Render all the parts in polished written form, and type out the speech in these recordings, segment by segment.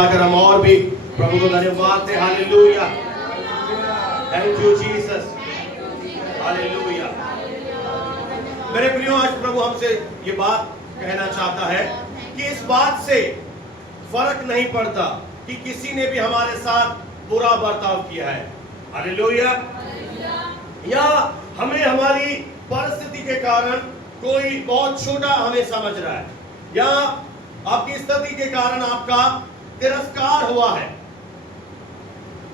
अगर हम और भी प्रभु को धन्यवाद दें। Hallelujah, thank you Jesus, hallelujah. मेरे प्रियो, आज प्रभु हमसे ये बात कहना चाहता है कि इस बात से फर्क नहीं पड़ता कि किसी ने भी हमारे साथ बुरा बर्ताव किया है, हालेलुया, या हमें हमारी परिस्थिति के कारण कोई बहुत छोटा हमें समझ रहा है, या आपकी स्थिति के कारण आपका तिरस्कार हुआ है।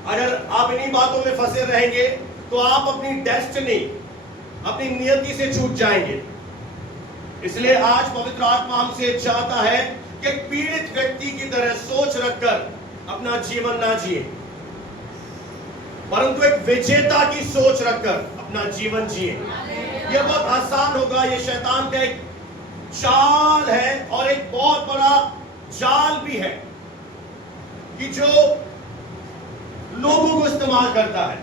अगर आप इन्हीं बातों में फंसे रहेंगे तो आप अपनी डेस्टिनी, अपनी नियति से छूट जाएंगे। इसलिए आज पवित्र आत्मा हमसे चाहता है कि पीड़ित व्यक्ति की तरह सोच रखकर अपना जीवन ना जिए, परंतु एक विजेता की सोच रखकर अपना जीवन जिए। यह बहुत आसान होगा। यह शैतान का एक चाल है और एक बहुत बड़ा जाल भी है कि जो लोगों को इस्तेमाल करता है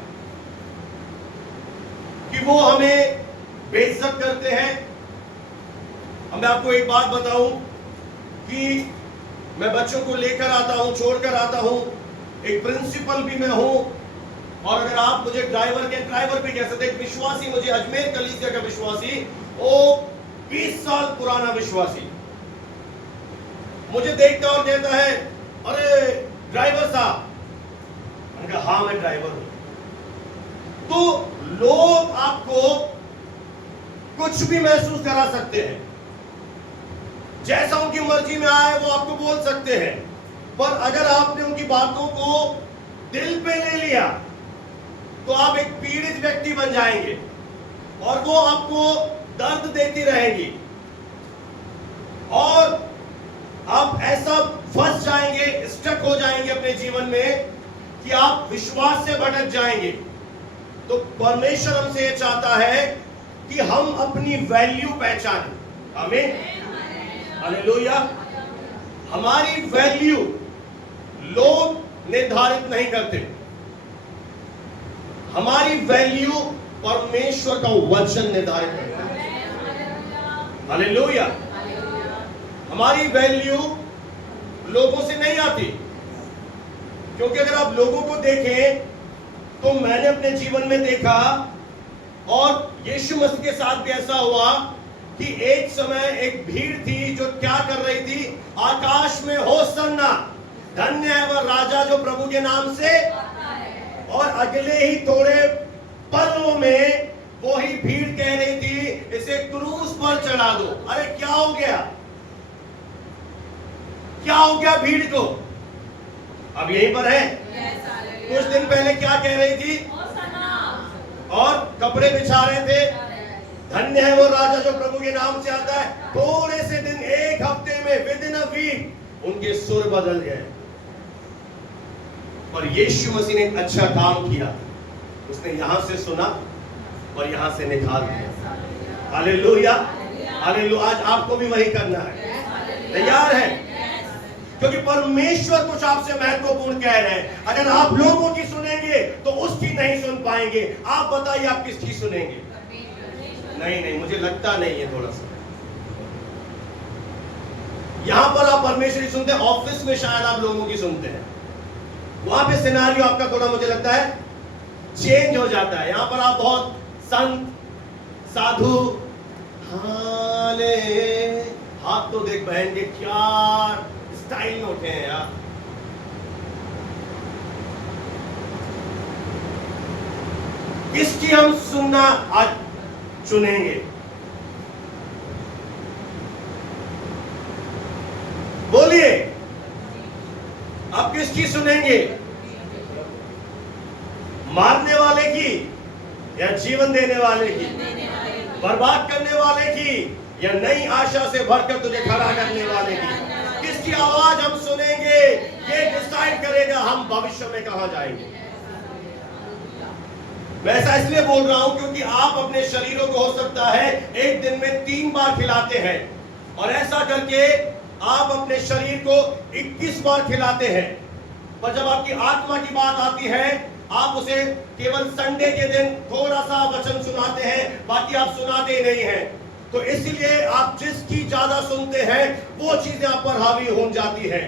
कि वो हमें बेइज्जत करते हैं। अब मैं आपको एक बात बताऊं कि मैं बच्चों को लेकर आता हूं, छोड़कर आता हूं, एक प्रिंसिपल भी मैं हूं, और अगर आप मुझे ड्राइवर भी कह सकते, एक विश्वासी, मुझे अजमेर कलीसिया का विश्वासी, वो 20 साल पुराना विश्वासी मुझे देखता और कहता है, अरे ड्राइवर साहब, मैंने कहा हाँ मैं ड्राइवर हूं। तो लोग आपको कुछ भी महसूस करा सकते हैं, जैसा उनकी मर्जी में आए वो आपको बोल सकते हैं, पर अगर आपने उनकी बातों को दिल पे ले लिया तो आप एक पीड़ित व्यक्ति बन जाएंगे और वो आपको दर्द देती रहेंगी और आप ऐसा फंस जाएंगे, स्टक हो जाएंगे अपने जीवन में कि आप विश्वास से भटक जाएंगे। तो परमेश्वर हमसे ये चाहता है कि हम अपनी वैल्यू पहचानें। आमीन, हालेलुया। हमारी वैल्यू लोग निर्धारित नहीं करते, हमारी वैल्यू परमेश्वर का वचन निर्धारित करता है। हालेलुया। हमारी वैल्यू लोगों से नहीं आती, क्योंकि अगर आप लोगों को देखें तो मैंने अपने जीवन में देखा, और यीशु मसीह के साथ भी ऐसा हुआ कि एक समय एक भीड़ थी जो क्या कर रही थी, आकाश में होसन्ना, धन्य है वह राजा जो प्रभु के नाम से, और अगले ही थोड़े पलों में वही भीड़ कह रही थी, इसे क्रूस पर चढ़ा दो। अरे क्या हो गया, क्या हो गया भीड़ को? अब यहीं पर है। कुछ दिन पहले क्या कह रही थी, और कपड़े बिछा रहे थे, धन्य है वो राजा जो प्रभु के नाम से आता है। थोड़े से दिन, एक हफ्ते में, विद इन अ वीक, उनके सुर बदल गए। और यीशु मसीह ने एक अच्छा काम किया, उसने यहां से सुना और यहां से निकाल दिया। Hallelujah, hallelujah. आज आपको भी वही करना है। तैयार है? क्योंकि परमेश्वर कुछ आपसे महत्वपूर्ण कह रहे हैं। अगर आप लोगों की सुनेंगे तो उसकी नहीं सुन पाएंगे। आप बताइए, आप किसकी सुनेंगे? नहीं, मुझे लगता नहीं है थोड़ा सा। यहां पर आप परमेश्वर की सुनते हैं, ऑफिस में शायद आप लोगों की सुनते हैं, वहां पे सिनेरियो आपका थोड़ा, मुझे लगता है, चेंज हो जाता है। यहां पर आप बहुत संत, साधु, हाले, हाथ तो देख बहन के क्या स्टाइल में उठे हैं यार। किसकी हम सुनना आज चुनेंगे? बोलिए, आप किसकी सुनेंगे? मारने वाले की या जीवन देने वाले की? बर्बाद करने वाले की या नई आशा से भरकर तुझे खड़ा करने वाले की? किसकी आवाज हम सुनेंगे, ये डिसाइड करेगा हम भविष्य में कहां जाएंगे। मैं ऐसा इसलिए बोल रहा हूं क्योंकि आप अपने शरीरों को, हो सकता है, एक दिन में 3 बार खिलाते हैं, और ऐसा करके आप अपने शरीर को 21 बार खिलाते हैं, पर जब आपकी आत्मा की बात आती है, आप उसे केवल संडे के दिन थोड़ा सा वचन सुनाते हैं, बाकी आप सुनाते ही नहीं हैं। तो इसलिए आप जिसकी ज्यादा सुनते हैं वो चीजें आप पर हावी हो जाती है।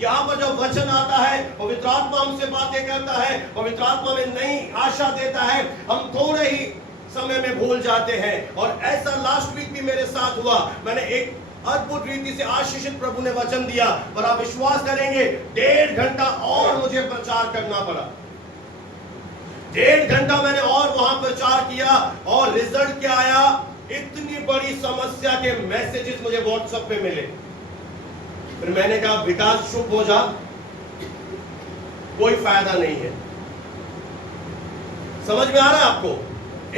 यहाँ पर जब वचन आता है, पवित्र आत्मा हमसे बातें करता है, पवित्र आत्मा में नई आशा देता है, हम थोड़े ही समय में भूल जाते हैं। और ऐसा लास्ट वीक भी मेरे साथ हुआ। मैंने एक अद्भुत रीति से आशीषित प्रभु ने वचन दिया, पर आप विश्वास करेंगे 1.5 घंटा और मुझे प्रचार करना पड़ा। 1.5 घंटा मैंने और वहां प्रचार किया, और रिजल्ट क्या आया? इतनी बड़ी समस्या के मैसेजेस मुझे व्हाट्सएप पे मिले। फिर मैंने कहा विकास चुप हो जा, कोई फायदा नहीं है। समझ में आ रहा है आपको?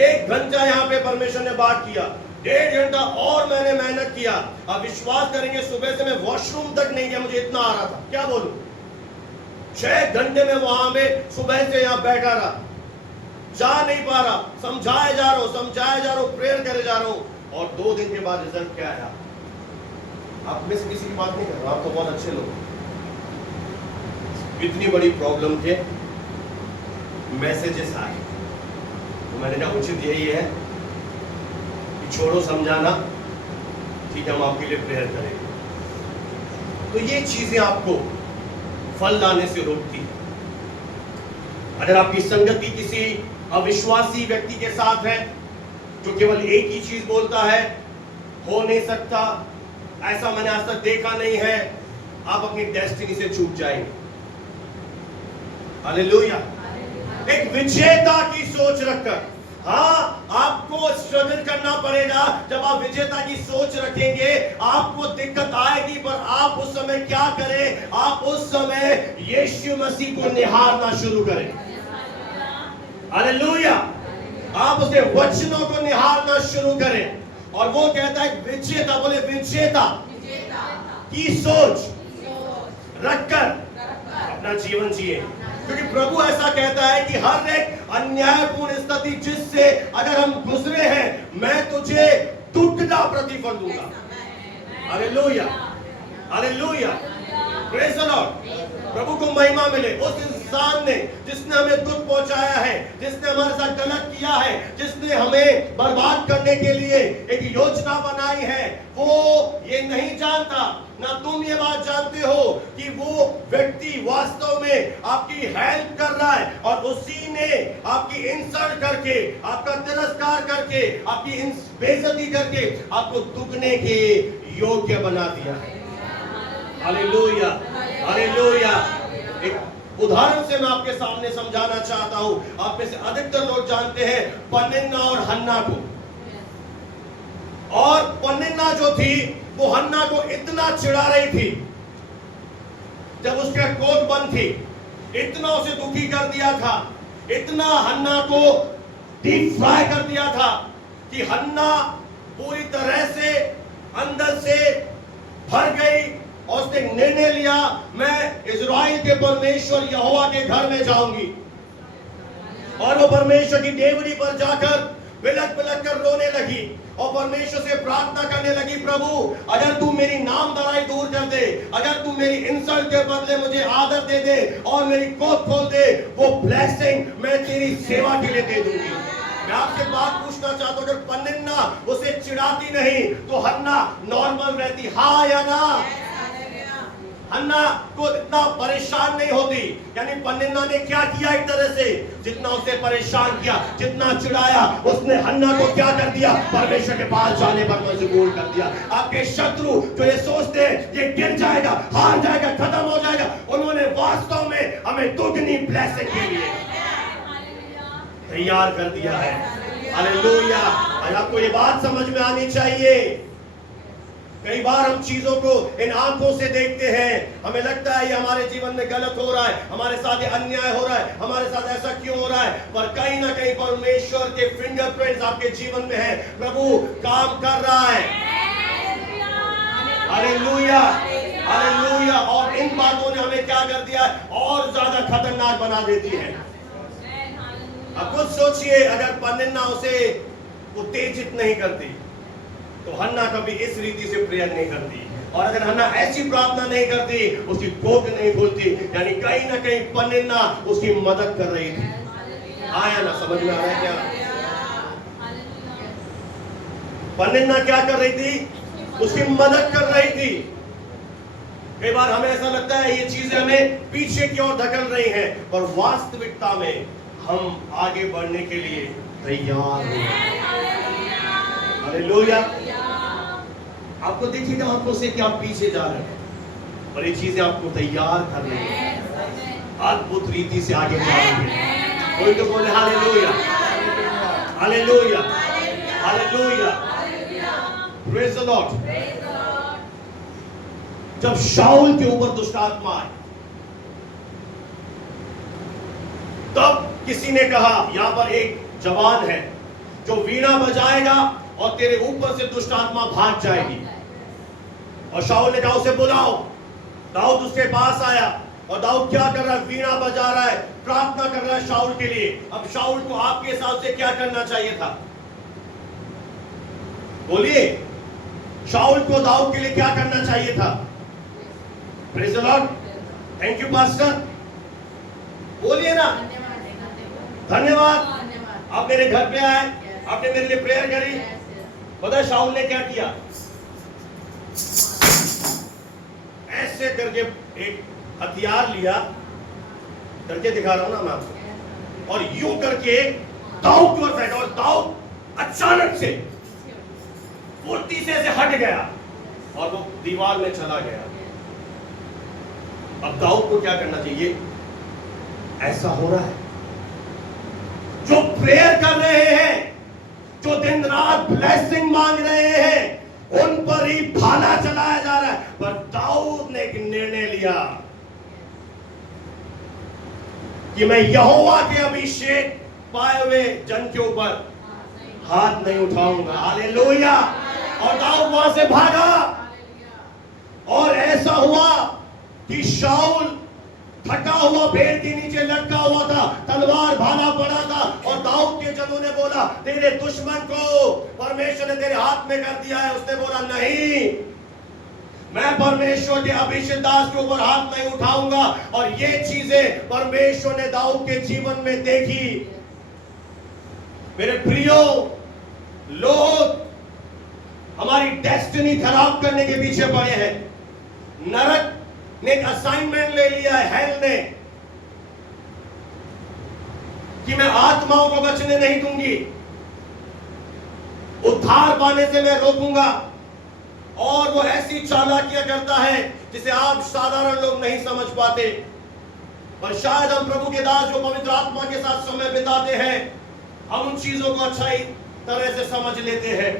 1 घंटा यहां पे परमेश्वर ने बात किया, 1.5 घंटा और मैंने मेहनत किया। आप विश्वास करेंगे सुबह से मैं वॉशरूम तक नहीं गया, मुझे इतना आ रहा था। क्या बोलूं, 6 घंटे में वहां में सुबह से यहां बैठा रहा, जा नहीं पा रहा, समझाया जा रहा हूं, प्रेयर करे जा रहा हूं। और 2 दिन के बाद रिजल्ट क्या आया? आप में से किसी की बात नहीं कर रहा, आप तो बहुत अच्छे लोग। इतनी बड़ी प्रॉब्लम थे, मैसेजेस आए, तो मैंने कहा उचित यही है कि छोड़ो समझाना, ठीक है हम आपके लिए प्रेयर करेंगे। तो ये चीजें आपको फल लाने से रोकती है। अगर आपकी संगति किसी अविश्वासी व्यक्ति के साथ है जो केवल एक ही चीज बोलता है, हो नहीं सकता, ऐसा मैंने आज तक देखा नहीं है, आप अपनी डेस्टिनी से चूक जाएंगे। हालेलुया। एक विजेता की सोच रखकर, हाँ आपको स्ट्रगल करना पड़ेगा। जब आप विजेता की सोच रखेंगे आपको दिक्कत आएगी, पर आप उस समय क्या करें? आप उस समय यीशु मसीह को निहारना शुरू करें। हालेलुया। आप उसके वचनों को निहारना शुरू करें। और वो कहता है विजेता, बोले विजेता की सोच रखकर अपना जीवन जिए। क्योंकि प्रभु ऐसा कहता है कि हर एक अन्यायपूर्ण स्थिति जिससे अगर हम गुजरे हैं, मैं तुझे दुगना प्रतिफल दूंगा। Hallelujah, hallelujah, praise the Lord. प्रभु को महिमा मिले। उस इंसान ने जिसने हमें दुख पहुंचाया है, जिसने हमारे साथ गलत किया है, जिसने हमें बर्बाद करने के लिए एक योजना बनाई है, वो ये नहीं जानता, ना तुम ये बात जानते हो कि वो व्यक्ति वास्तव में आपकी हेल्प कर रहा है, और उसी ने आपकी इंसल्ट करके, आपका तिरस्कार करके, आपकी बेइज्जती करके आपको दुगने के योग्य बना दिया है। Hallelujah, hallelujah. एक उदाहरण से मैं आपके सामने समझाना चाहता हूं। आप में से अधिकतर लोग जानते हैं पनिन्ना और हन्ना को। और पनिन्ना जो थी वो हन्ना को इतना चिढ़ा रही थी, जब उसका कोट बंद थी, इतना उसे दुखी कर दिया था, इतना हन्ना को डीप फ्राई कर दिया था कि हन्ना पूरी तरह से अंदर से भर गई। और उसने निर्णय लिया, मैं इज़राइल के परमेश्वर यहोवा के घर में जाऊंगी। और वो परमेश्वर की देवरी पर जाकर बिलख बिलख कर रोने लगी और परमेश्वर से प्रार्थना करने लगी, प्रभु अगर तू मेरी नामधराई दूर कर दे, अगर तू मेरी इंसल्ट के बदले मुझे आदर दे दे और मेरी कोख खोल दे, वो ब्लेसिंग मैं तेरी सेवा के लिए दे दूंगी। मैं आपसे बात पूछना चाहता हूं, अगर पनिन्ना उसे चिढ़ाती नहीं तो हन्ना नॉर्मल रहती, हाँ या ना? हन्ना को इतना परेशान नहीं होती। यानी पनिन्ना ने क्या किया? एक तरह से जितना उसे परेशान किया, जितना चिढ़ाया, उसने हन्ना को क्या कर दिया? परमेश्वर के पास जाने पर मजबूर कर दिया। आपके शत्रु जो ये सोचते हैं ये गिर जाएगा, हार जाएगा, खत्म हो जाएगा, उन्होंने वास्तव में हमें दुगनी ब्लेसिंग के लिए तैयार कर दिया है। हालेलुया। और आपको ये बात समझ में आनी चाहिए। कई बार हम चीजों को इन आंखों से देखते हैं, हमें लगता है ये हमारे जीवन में गलत हो रहा है, हमारे साथ ये अन्याय हो रहा है, हमारे साथ ऐसा क्यों हो रहा है, पर कहीं ना कहीं परमेश्वर के फिंगरप्रिंट्स आपके जीवन में है। प्रभु काम कर रहा है। Hallelujah, hallelujah. और इन बातों ने हमें क्या कर दिया? और ज्यादा खतरनाक बना देती है। अब खुद सोचिए, अगर पनिन्ना उसे उत्तेजित नहीं करती तो हन्ना कभी इस रीति से प्रेयर नहीं करती, और अगर हन्ना ऐसी प्रार्थना नहीं करती, उसकी कोख नहीं खोलती, यानी कहीं ना कहीं पनिन्ना उसकी मदद कर रही थी। आया ना? समझ में आ रहा है क्या? पनिन्ना क्या कर रही थी? उसकी मदद कर रही थी। कई बार हमें ऐसा लगता है ये चीजें हमें पीछे की ओर धकेल रही हैं, पर वास्तविकता में हम आगे बढ़ने के लिए तैयार हैं। हालेलुया। आपको दिखेगा आंखों से कि आप पीछे जा रहे हैं, पर ये चीजें आपको तैयार कर रही हैं, अद्भुत रीति से आगे बढ़ेंगे। कोई तो बोले hallelujah, hallelujah, hallelujah, praise the Lord. जब शाऊल के ऊपर दुष्ट आत्मा आई, तब किसी ने कहा यहां पर एक जवान है जो वीणा बजाएगा और तेरे ऊपर से दुष्ट आत्मा भाग जाएगी। और शाऊल ने कहा उसे बुलाओ। दाऊद उसके पास आया और दाऊद क्या कर रहा है? वीणा बजा रहा है, प्रार्थना कर रहा है शाऊल के लिए। अब शाऊल को आपके हिसाब से क्या करना चाहिए था? बोलिए, शाऊल को दाऊद के लिए क्या करना चाहिए था? Praise the Lord. Thank you pastor. बोलिए ना, धन्यवाद। आप मेरे घर पे आए, आपने मेरे लिए प्रेयर करी। पता है शाऊल ने क्या किया? ऐसे करके एक हथियार लिया, करके दिखा रहा हूं ना मैं आपको, और यूं करके दाऊद की ओर फेंका, और दाऊद अचानक से फुर्ती से ऐसे हट गया और वो दीवार में चला गया। अब दाऊद को क्या करना चाहिए? ऐसा हो रहा है, जो प्रेयर कर रहे हैं, जो दिन रात ब्लेसिंग मांग रहे हैं, उन पर ही भाला चलाया जा रहा है। पर दाऊद ने एक निर्णय लिया कि मैं यहोवा के अभिषेक पाए हुए जन के ऊपर हाथ नहीं उठाऊंगा। हालेलुया। और दाऊद वहां से भागा, और ऐसा हुआ कि शाऊल थका हुआ पेड़ के नीचे लटका हुआ था, तलवार भाला पड़ा था, और दाऊद के जनों ने बोला तेरे दुश्मन को परमेश्वर ने तेरे हाथ में कर दिया है। उसने बोला नहीं, मैं परमेश्वर के अभिषिक्त दास के ऊपर हाथ नहीं उठाऊंगा। और ये चीजें परमेश्वर ने दाऊद के जीवन में देखी। मेरे प्रियो, लोग हमारी डेस्टिनी खराब करने के पीछे पड़े हैं। नरक ने एक असाइनमेंट ले लिया है, हेल ने, कि मैं आत्माओं को बचने नहीं दूंगी, उद्धार पाने से मैं रोकूंगा। और वो ऐसी चालाकियां करता है जिसे आप साधारण लोग नहीं समझ पाते। पर शायद हम प्रभु के दास जो पवित्र आत्मा के साथ समय बिताते हैं, हम उन चीजों को अच्छी तरह से समझ लेते हैं।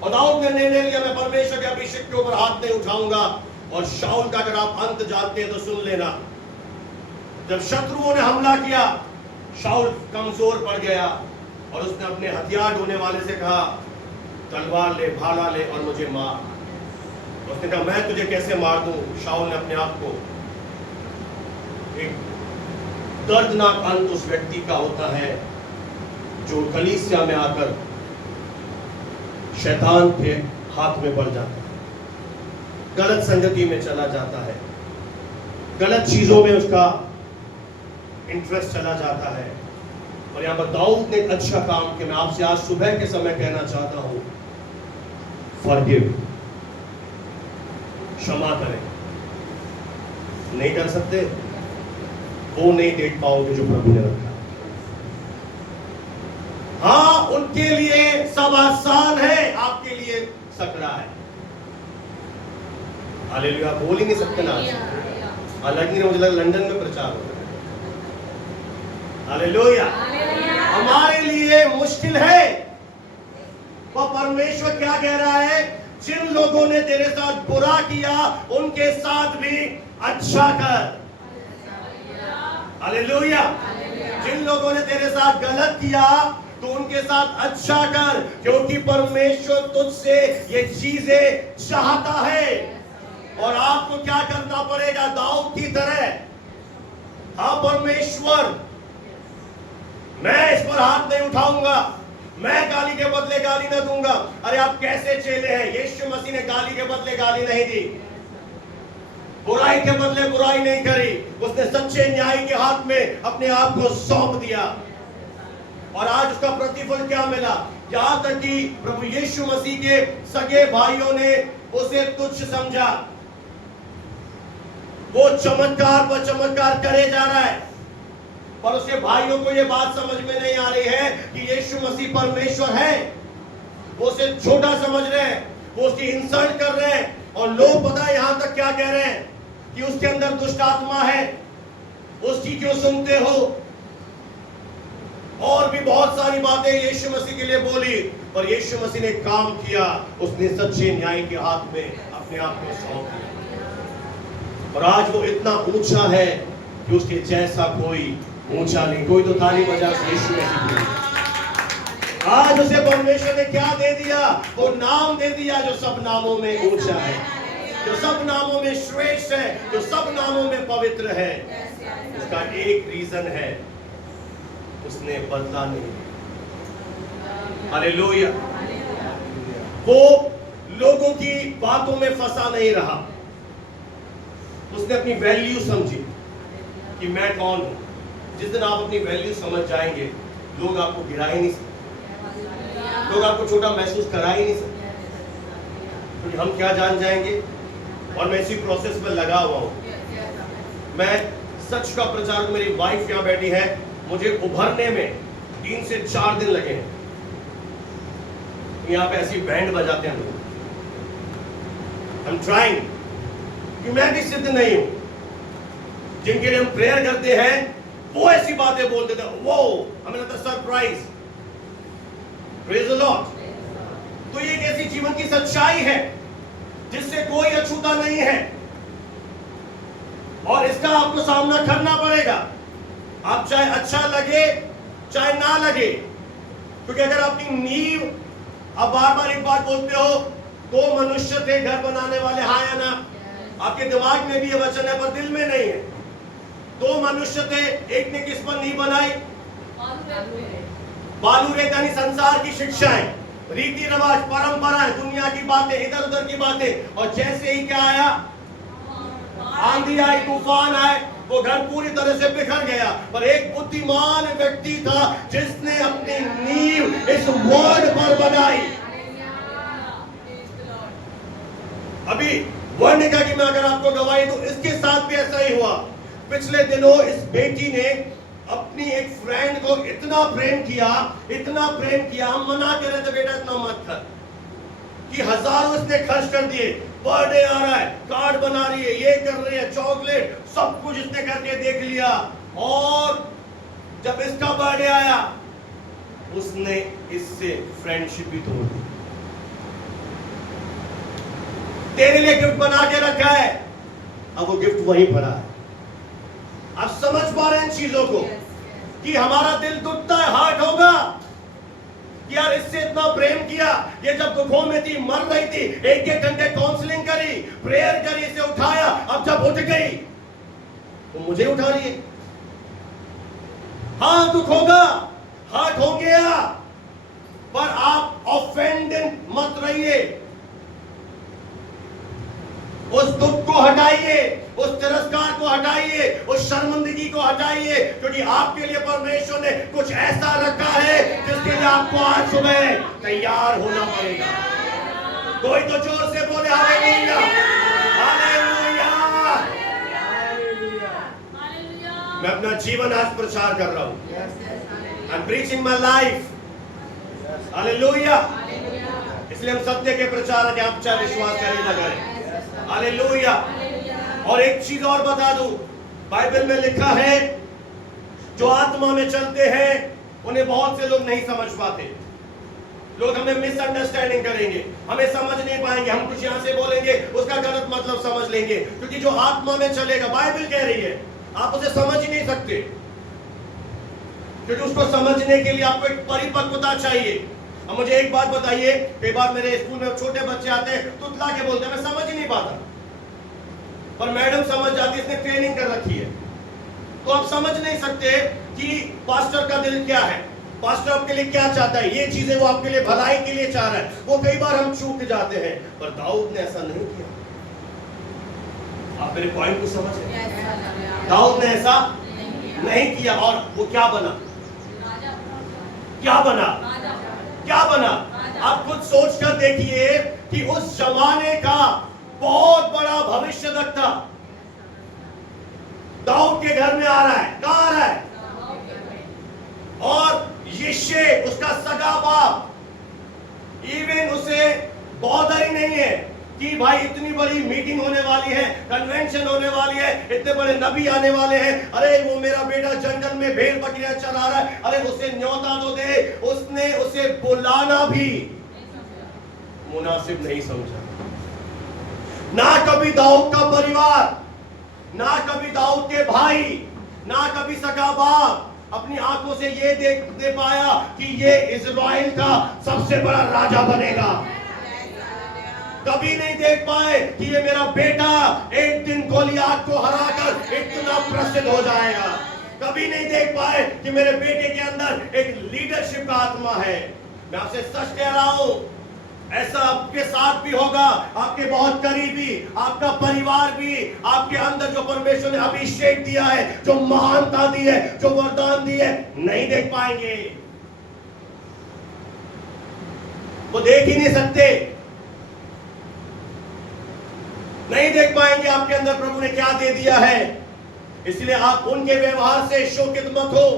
और दाऊद ने निर्णय लिया मैं परमेश्वर के अभिषेक के ऊपर हाथ नहीं उठाऊंगा। और शाऊल का अगर आप अंत जानते हैं तो सुन लेना। जब शत्रुओं ने हमला किया, शाऊल कमजोर पड़ गया और उसने अपने हथियार ढोने वाले से कहा तलवार ले, भाला ले और मुझे मार। उसने कहा मैं तुझे कैसे मार दूं? शाऊल ने अपने आप को, एक दर्दनाक अंत उस व्यक्ति का होता है जो कलीसिया में आकर शैतान के हाथ में पड़ जाता है, गलत संगति में चला जाता है, गलत चीजों में उसका इंटरेस्ट चला जाता है। और यहां पर दाऊद ने एक अच्छा काम किया। मैं आपसे आज सुबह के समय कहना चाहता हूं, फॉरगिव, क्षमा करें। नहीं कर सकते, वो नहीं देख पाओगे जो प्रभु ने रखा। हाँ, उनके लिए सब आसान है, आपके लिए सकरा है। हालेलुया। बोल ही नहीं सकते ना। हालांकि मुझे लगा लंदन में प्रचार हो रहा है। हालेलुया। हमारे लिए मुश्किल है, पर परमेश्वर क्या कह रहा है? जिन लोगों ने तेरे साथ बुरा किया उनके साथ भी अच्छा कर। हालेलुया। जिन लोगों ने तेरे साथ गलत किया तो उनके साथ अच्छा कर, क्योंकि परमेश्वर तुझसे ये चीजें चाहता है। और आपको क्या करना पड़ेगा? दाऊद की तरह, हाँ परमेश्वर, मैं इस पर हाथ नहीं उठाऊंगा, मैं गाली के बदले गाली न दूंगा। अरे आप कैसे चेले हैं? यीशु मसीह ने गाली के बदले गाली नहीं दी, बुराई के बदले बुराई नहीं करी। उसने सच्चे न्याय के हाथ में अपने आप को सौंप दिया, और आज उसका प्रतिफल क्या मिला? यहां तक कि प्रभु यीशु मसीह के सगे भाइयों ने उसे तुच्छ समझा। वो चमत्कार पर चमत्कार करे जा रहा है, पर उसके भाइयों को ये बात समझ में नहीं आ रही है कि यीशु मसीह परमेश्वर है। वो उसे छोटा समझ रहे हैं, वो उसकी इंसल्ट कर रहे हैं। और लोग पता है यहां तक क्या कह रहे हैं कि उसके अंदर दुष्ट आत्मा है, उसकी क्यों सुनते हो। और भी बहुत सारी बातें यीशु मसीह के लिए बोली, पर यीशु मसीह ने काम किया, उसने सच्चे न्याय के हाथ में अपने आप को सौंप दिया। और आज वो इतना ऊंचा है कि उसके जैसा कोई ऊंचा नहीं। कोई तो ताली बजा यीशु मसीह को। आज उसे परमेश्वर ने क्या दे दिया? वो नाम दे दिया जो सब नामों में ऊंचा है, जो सब नामों में श्रेष्ठ है, जो सब नामों में पवित्र है। उसका एक रीजन है, उसने बदला नहीं। हालेलुया। वो लोगों की बातों में फंसा नहीं रहा, उसने अपनी वैल्यू समझी कि मैं कौन हूं। जिस दिन आप अपनी वैल्यू समझ जाएंगे, लोग आपको गिरा ही नहीं सकते, लोग आपको छोटा महसूस करा ही नहीं सकते, क्योंकि हम क्या जान जाएंगे। और मैं इसी प्रोसेस में लगा हुआ हूं। मैं सच का प्रचार, मेरी वाइफ यहां बैठी है, मुझे उभरने में 3 से 4 दिन लगे हैं। यहां पे ऐसी बैंड बजाते हैं लोग। I'm trying, कि मैं भी सिद्ध नहीं हूं। जिनके लिए हम प्रेयर करते हैं वो ऐसी बातें बोल देते हैं, वो हमें लगता है सरप्राइज। Praise the Lord. तो ये एक ऐसी जीवन की सच्चाई है जिससे कोई अछूता नहीं है, और इसका आपको सामना करना पड़ेगा। आप चाहे अच्छा लगे चाहे ना लगे, क्योंकि अगर अपनी नींव, आप बार बार एक बात बोलते हो, 2 मनुष्य थे घर बनाने वाले, हाँ या ना? आपके दिमाग में भी ये वचन है पर दिल में नहीं है। 2 मनुष्य थे, एक ने किस पर नींव बनाई? बालू रेत, यानी संसार की शिक्षाएं, रीति रिवाज, परंपराएं, दुनिया की बातें, इधर उधर की बातें। और जैसे ही क्या आया, आंधी आई, तूफान आए, वो घर पूरी तरह से बिखर गया। पर एक बुद्धिमान व्यक्ति था जिसने अपनी नींव इस वर्ड पर बनाई। अभी वर्ड का कि मैं अगर आपको गवाही दूं, इसके साथ भी ऐसा ही हुआ। पिछले दिनों इस बेटी ने अपनी एक फ्रेंड को इतना प्रेम किया, इतना प्रेम किया, हम मना कर रहे थे बेटा इतना मत कर, कि हजारों इसने खर्च कर दिए। बर्थडे आ रहा है, कार्ड बना रही है, ये कर रही है, चॉकलेट, सब कुछ इसने करके देख लिया। और जब इसका बर्थडे आया, उसने इससे फ्रेंडशिप भी तोड़ दी। तेरे लिए गिफ्ट बना के रखा है, अब वो गिफ्ट वहीं पड़ा है। आप समझ पा रहे हैं इन चीजों को कि हमारा दिल टूटता है, हार्ट होगा कि यार इससे इतना प्रेम किया, ये जब दुखों में थी, मर रही थी, 1-1 घंटे काउंसलिंग करी, प्रेयर करी, इसे उठाया, अब जब उठ गई तो मुझे उठा रही है। हाँ दुख होगा, हार्ट हो गया, पर आप ऑफेंडेड मत रहिए। उस दुख को हटाइए, उस तिरस्कार को हटाइए, उस शर्मिंदगी को हटाइए, क्योंकि आपके लिए परमेश्वर ने कुछ ऐसा रखा है जिसके लिए आपको आज सुबह तैयार होना पड़ेगा। कोई तो जोर से बोले हालेलुया, हालेलुया। मैं अपना जीवन आज प्रचार कर रहा हूं। I am preaching my life. Hallelujah. इसलिए हम सत्य के प्रचार के, आप चाहे विश्वास करें ना करें। हालेलुया। और एक चीज और बता दूं, बाइबल में लिखा है जो आत्मा में चलते हैं उन्हें बहुत से लोग नहीं समझ पाते। लोग हमें मिसअंडरस्टैंडिंग करेंगे, हमें समझ नहीं पाएंगे, हम कुछ यहां से बोलेंगे उसका गलत मतलब समझ लेंगे। क्योंकि जो आत्मा में चलेगा, बाइबल कह रही है, आप उसे समझ ही नहीं सकते, क्योंकि उसको समझने के लिए आपको एक परिपक्वता चाहिए। अब मुझे एक बात बताइए, कई बार मेरे स्कूल में छोटे बच्चे आते हैं, तुतला के बोलते हैं, मैं समझ ही नहीं पाता, पर मैडम समझ जाती है, इसने ट्रेनिंग कर रखी है। तो आप समझ नहीं सकते कि पास्टर का दिल क्या है, पास्टर आपके लिए क्या चाहता है, ये चीजें वो आपके लिए भलाई के लिए चाह रहा है। वो कई बार हम चूक जाते हैं, पर दाऊद ने ऐसा नहीं किया। आप मेरे पॉइंट को समझ रहे हैं? दाऊद ने ऐसा नहीं किया, और वो क्या बना, क्या बना, क्या बना? आप खुद सोच कर देखिए कि उस जमाने का बहुत बड़ा भविष्यवक्ता, दाऊद के घर में आ रहा है। कहां आ रहा है? और यिशै उसका सगा बाप इवन उसे बॉदर ही नहीं है कि भाई इतनी बड़ी मीटिंग होने वाली है, कन्वेंशन होने वाली है, इतने बड़े नबी आने वाले हैं, अरे वो मेरा बेटा जंगल में भेड़ बकरियां चरा रहा है, अरे उसे न्योता तो दे। उसने उसे बुलाना भी मुनासिब नहीं समझा। ना कभी दाऊद का परिवार, ना कभी दाऊद के भाई, ना कभी सगा बाप अपनी आंखों से ये देखने पाया कि ये इज़राइल का सबसे बड़ा राजा बनेगा। कभी नहीं देख पाए कि ये मेरा बेटा एक दिन गोलियत को हराकर इतना प्रसिद्ध हो जाएगा। कभी नहीं देख पाए कि मेरे बेटे के अंदर एक लीडरशिप का आत्मा है। मैं आपसे सच कह रहा हूं, ऐसा आपके साथ भी होगा। आपके बहुत करीबी, आपका परिवार भी, आपके अंदर जो परमेश्वर ने अभिषेक दिया है, जो महानता दी है, जो वरदान दी है, नहीं देख पाएंगे। वो देख ही नहीं सकते, नहीं देख पाएंगे आपके अंदर प्रभु ने क्या दे दिया है। इसलिए आप उनके व्यवहार से शोकित मत हो।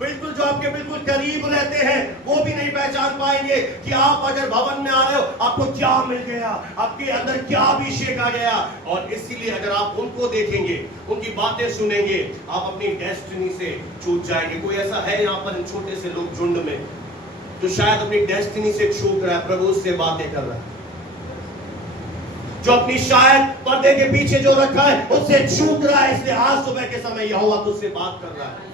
बिल्कुल जो आपके बिल्कुल करीब रहते हैं वो भी नहीं पहचान पाएंगे कि आप अगर भवन में आ रहे हो आपको क्या मिल गया, आपके अंदर क्या अभिषेक आ गया। और इसीलिए अगर आप उनको देखेंगे, उनकी बातें सुनेंगे, आप अपनी डेस्टिनी से छूट जाएंगे। कोई ऐसा है यहाँ पर छोटे से लोग झुंड में जो शायद अपनी डेस्टिनी से छूट रहा है, प्रभु उससे बातें कर रहा है, जो अपनी शायद पर्दे के पीछे जो रखा है उससे छूट रहा है। इसलिए आज सुबह के समय यहोवा तुझसे बात कर रहा है।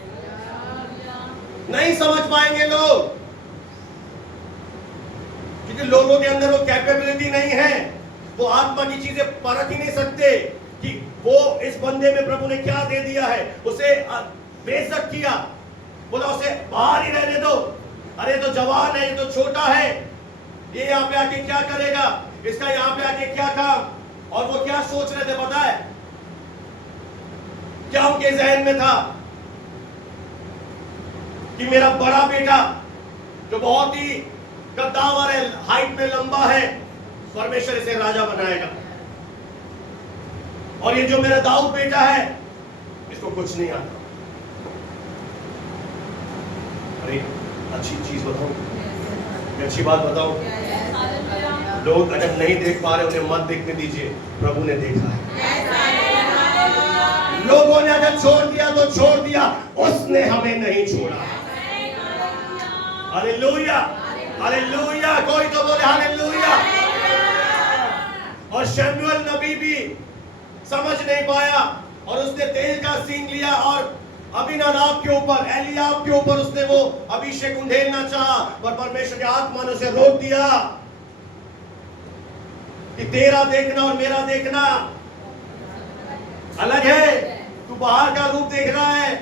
नहीं समझ पाएंगे लोग, क्योंकि लोगों के अंदर वो कैपेबिलिटी नहीं है, वो आत्मा की चीजें परख ही नहीं सकते कि वो इस बंदे में प्रभु ने क्या दे दिया है। उसे बेइज्जत किया, बोला उसे बाहर ही रहने दो, अरे तो जवान है, ये तो छोटा है, ये यहाँ पे आके क्या करेगा, इसका यहाँ पे आके क्या काम। और वो क्या सोच रहे थे पता है, क्या उनके जहन में था कि मेरा बड़ा बेटा जो बहुत ही कद्दावर है, हाइट में लंबा है, परमेश्वर इसे राजा बनाएगा, और ये जो मेरा दाऊद बेटा है इसको कुछ नहीं आता। अरे अच्छी चीज बताऊं, अच्छी बात बताऊं, लोग अगर नहीं देख पा रहे उन्हें मत देखने दीजिए, प्रभु ने देखा है। लोगों ने अगर छोड़ दिया तो छोड़ दिया, उसने हमें नहीं छोड़ा। हालेलुया, हालेलुया, कोई तो बोले हालेलुया। और शमूएल नबी भी समझ नहीं पाया और उसने तेल का सींग लिया और अबीनादाब के ऊपर, एलियाब के ऊपर उसने वो अभिषेक उंडेलना चाहा, पर परमेश्वर के आत्मा ने उसे रोक दिया कि तेरा देखना और मेरा देखना अलग है, तू बाहर का रूप देख रहा है।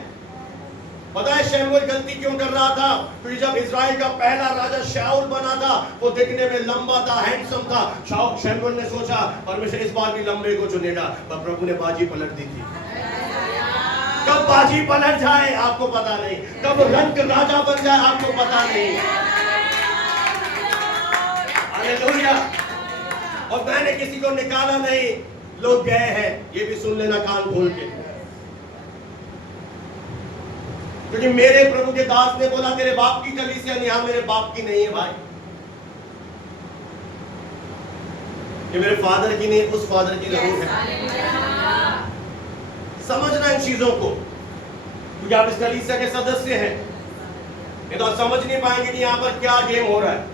पता है शमूएल गलती क्यों कर रहा था? क्योंकि जब इजराइल का पहला राजा शाऊल बना था, वो दिखने में लंबा था, हैंडसम था। शमूएल ने सोचा परमेश्वर इस बार भी लंबे को चुनेगा, पर प्रभु ने बाजी पलट दी थी। कब बाजी पलट जाए आपको पता नहीं, कब रंग राजा बन जाए आपको पता नहीं। हालेलुया। और मैंने किसी को निकाला नहीं, लोग गए हैं, ये भी सुन लेना कान खोल के, क्योंकि मेरे प्रभु के दास ने बोला तेरे बाप की कलीसिया यहाँ मेरे बाप की नहीं है भाई, ये मेरे फादर की नहीं, उस फादर की जरूर है। समझना इन चीजों को, क्योंकि आप इस कलीसिया के सदस्य हैं, ये तो आप समझ नहीं पाएंगे कि यहाँ पर क्या गेम हो रहा है।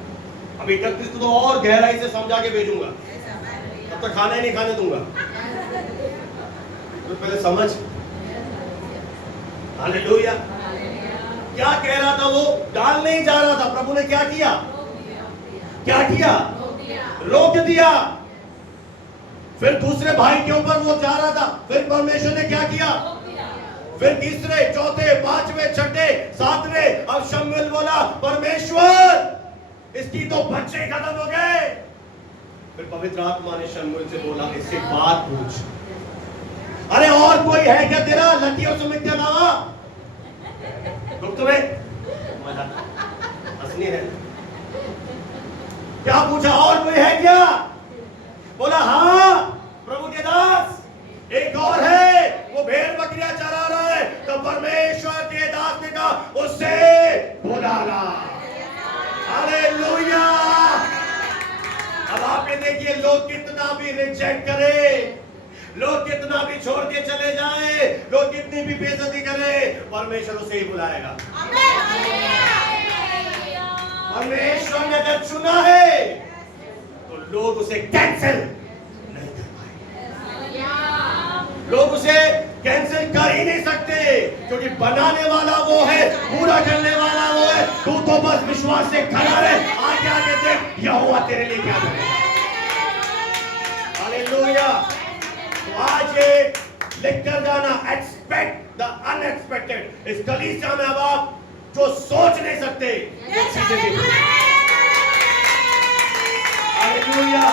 अभी 31 को तो और गहराई से समझा के भेजूंगा, तब तक खाना ही नहीं खाने दूंगा, तो पहले समझ। हालेलुया। क्या कह रहा था वो? डाल नहीं जा रहा था, प्रभु ने क्या किया? क्या किया? रोक दिया। फिर दूसरे भाई के ऊपर वो जा रहा था, फिर परमेश्वर ने क्या किया? फिर तीसरे, चौथे, पांचवें, छठे, सातवें, अब शमूएल बोला परमेश्वर इसकी तो बच्चे खत्म हो गए। फिर पवित्र आत्मा ने शमूएल से बोला इससे बात पूछ, अरे और कोई है क्या तेरा लड़कियों से मिल अलावा? तुम्हें हंसनी है क्या? पूछा और कोई है क्या? बोला हाँ प्रभु के दास, एक और है, वो भेड़ बकरियां चरा परमेश्वर के दास ने कहा उसे बुला ला। हालेलुया। अब आप ये देखिए, लोग कितना भी रिजेक्ट करे, लोग कितना भी छोड़ के चले जाए, लोग कितनी भी बेइज्जती करे, परमेश्वर उसे ही बुलाएगा। परमेश्वर ने जब चुना है तो लोग उसे कैंसिल नहीं कर पाएंगे, लोग उसे कैंसिल कर ही नहीं सकते, क्योंकि बनाने वाला वो है, पूरा करने वाला वो है। तू तो बस विश्वास से खड़ा रहे, आगे आगे देख यहोवा तेरे लिए क्या करेगा। हालेलुया। तो आज ये लिख कर जाना, एक्सपेक्ट द अनएक्सपेक्टेड। इस कलीसिया में अब आप जो सोच नहीं सकते वो चीजें देखो। हालेलुया।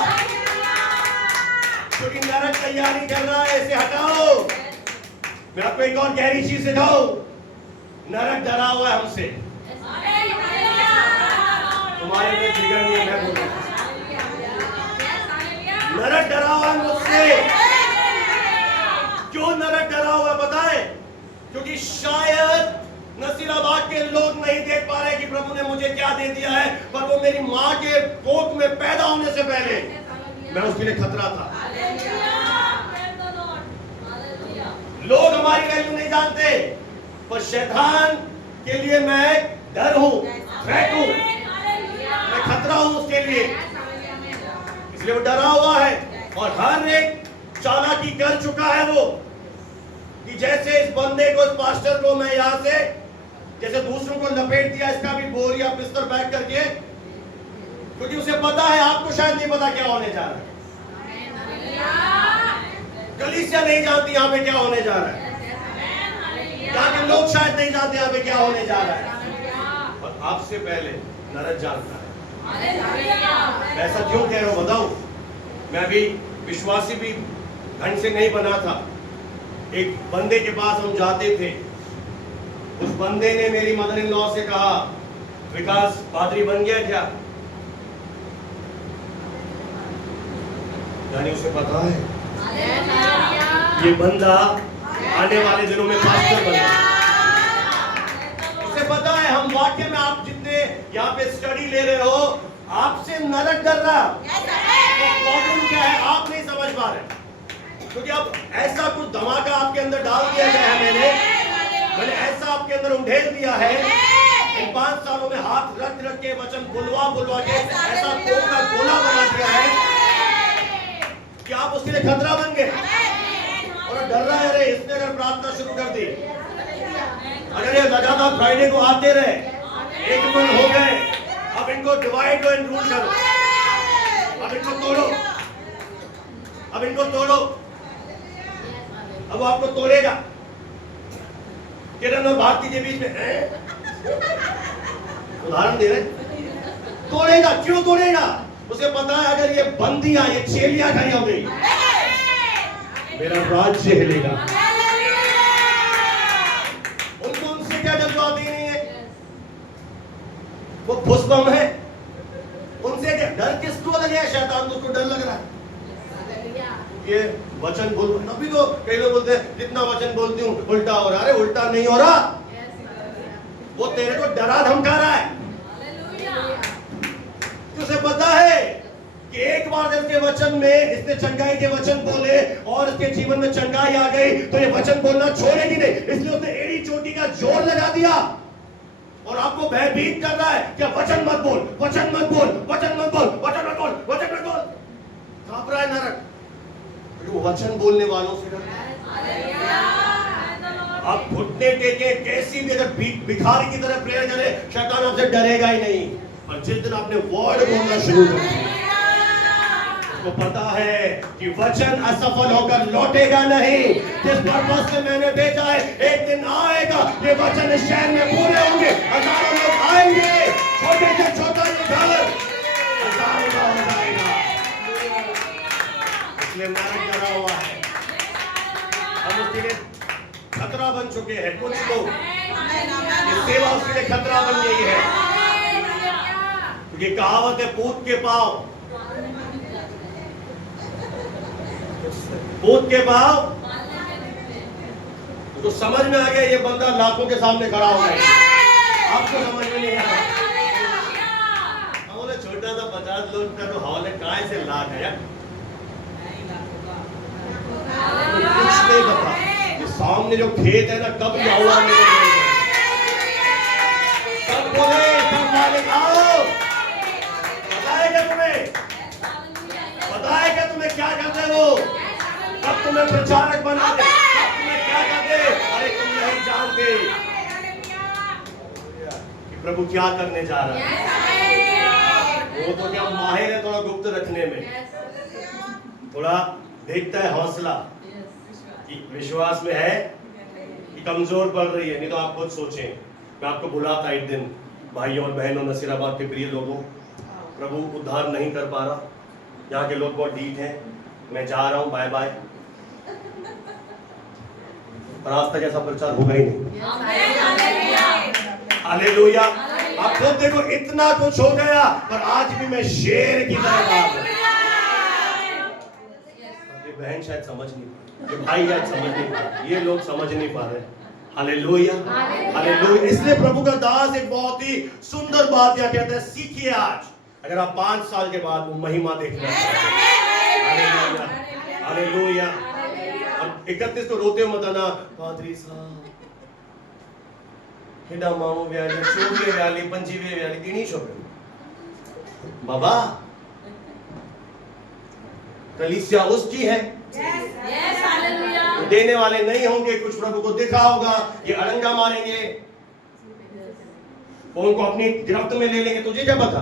क्योंकि नरक तैयारी कर रहा है, इसे हटाओ। मैं आपको एक और गहरी चीज सिखाऊं, नरक डरा हुआ है हमसे। तुम्हारे लिए जिगर नहीं है, मैं बोल रहा हूं, नरक डरा हुआ है मुझसे। क्यों नरक डरा हुआ है पता है? क्योंकि शायद नसीराबाद के लोग नहीं देख पा रहे कि प्रभु ने मुझे क्या दे दिया है, पर वो मेरी माँ के कोख में पैदा होने से पहले मैं उसके लिए खतरा था। लोग हमारी वैल्यू नहीं जानते, पर शैतान के लिए मैं डर हूं, थ्रेट हूं, मैं खतरा हूं उसके लिए, इसलिए वो डरा हुआ है। और हर एक चालाकी कर चुका है वो, कि जैसे इस बंदे को, इस पास्टर को मैं यहां से जैसे दूसरों को लपेट दिया, इसका भी बोरिया बिस्तर पैक करके, क्योंकि उसे पता है, आपको शायद नहीं पता क्या होने जा रहा है, कलीसिया नहीं जानती यहाँ पे क्या होने जा रहा है, यहाँ के लोग शायद नहीं जानते यहाँ पे क्या होने जा रहा है, और आपसे पहले नरक जानता है। ऐसा क्यों कह रहा हूं बताऊं? मैं अभी विश्वासी भी ढंग से नहीं बना था, एक बंदे के पास हम जाते थे, उस बंदे ने मेरी मदर इन लॉ से कहा, विकास पादरी बन गया क्या? यानी उसे पता है ये बंदा आने वाले दिनों में पास्टर बनेगा। उसे पता है, हम वाक्य में आप जितने यहाँ पे स्टडी ले रहे हो, आपसे नरक डर रहा। तो प्रॉब्लम क्या है, आप नहीं समझ पा रहे, क्योंकि अब ऐसा कुछ धमाका आपके अंदर डाल दिया गया है, मैंने ऐसा आपके अंदर उंडेल दिया है, इन 5 सालों में हाथ रख के वचन बुलवा के ऐसा कोप का गोला बना दिया है कि आप उसके लिए खतरा बन गए, और डर रहा है। अरे इसने अगर प्रार्थना शुरू कर दी, अगर ये लगातार फ्राइडे को आते रहे, एक मन हो गए, अब इनको डिवाइड एंड रूल करो, अब इनको तोड़ो, अब इनको तोड़ो, अब वो आपको तोड़ेगा। किरण और भारती के बीच में उदाहरण दे रहे, तोड़ेगा। क्यों तोड़ेगा? उसे पता है अगर ये बंदियां, ये चेलियां खड़ी हो गई, मेरा राज्य हिलेगा। उनको उनसे क्या जज्बाती नहीं है, वो भुस्बम है, उनसे क्या डर किसको लगे? शैतान को डर लग रहा है। ये वचन बोल, अभी तो कई लोग बोलते हैं जितना वचन बोलती हूँ उल्टा हो रहा है। अरे उल्टा नहीं हो रहा, वो तेरे को डरा धमका रहा है। तुझे पता है कि एक बार जब के वचन में इसने चंगाई के वचन बोले और इसके जीवन में चंगाई आ गई, तो ये वचन बोलना छोड़ेगी नहीं, इसलिए उसने एड़ी चोटी का जोर लगा दिया और आपको भयभीत कर रहा है कि वचन मत बोल, वचन मत बोल, वचन मत बोल, वचन मत बोल, वचन मत बोल। कांप रहा है नरक, वो वचन बोलने वालों से डरता है। आप घुटने टेके कैसी भी अगर भिखारी की तरह प्रेयर करे, शैतान आपसे डरेगा ही नहीं। पर जिस दिन आपने वर्ड बोलना शुरू कर दिया, उसको पता है कि वचन असफल होकर लौटेगा नहीं। जिस पर्पस से मैंने भेजा है, एक दिन आएगा, ये वचन इस शहर में पूरे होंगे, हजारों लोग आएंगे, छोटे से छोटा ये घर हजारों का हो जाएगा। इसलिए नरक डरा हुआ है, हम उसके लिए खतरा बन चुके हैं। कुछ लोग सेवा उसके लिए खतरा बन गई है, क्योंकि कहावत है पूत के पांव, पूत के पांव तो समझ में आ गया ये बंदा लाखों के सामने खड़ा हो गया। आपको समझ में नहीं आया? बोले छोटा सा 50 लोग का तो हॉल है, काय से लाख है यार, कुछ नहीं पता। ये सामने जो खेत है ना, कब जाऊंगा सब बोले, सब मालिक आओ। पता है क्या तुम्हें? पता है क्या तुम्हें क्या करते हो? कब तुम्हें प्रचारक बना दे, कब तुम्हें क्या कर दे? अरे तुम नहीं जानते कि प्रभु क्या करने जा रहा है। वो तो क्या माहिर है थोड़ा गुप्त रखने में, थोड़ा देखता है हौसला कि विश्वास में है कि कमजोर पड़ रही है। नहीं तो आप खुद सोचें, मैं आपको बुलाता एक दिन, भाइयों और बहनों, नसीराबाद के प्रिय लोगों, प्रभु उद्धार नहीं कर पा रहा, यहाँ के लोग बहुत ढीठ हैं, मैं जा रहा हूँ, बाय बाय। और आज तक ऐसा प्रचार होगा ही नहीं। हालेलुया। आप खुद देखो, इतना कुछ हो गया पर आज भी मैं शेर की तरह बात हूं। ये बहन शायद समझ नहीं पा रही, ये भाई शायद समझ नहीं पा रहे, ये लोग समझ नहीं पा रहे। Hallelujah, hallelujah. इसलिए प्रभु का दास एक बहुत ही सुंदर बात यह कहता है, सीखिए आज, अगर आप 5 साल के बाद वो महिमा देखना चाहते हैं। Hallelujah, hallelujah. और 31 को रोते हो मत आना, पादरी साहब हेडा मामू व्याली, चोगे व्याली, पंजीवे व्याली, गिनी छोड़े बाबा, कलीसिया उसकी है। तो देने वाले नहीं होंगे, कुछ प्रभु को दिखा होगा, ये अड़ंगा मारेंगे, उनको अपनी गिरफ्त में ले लेंगे, तुझे क्या पता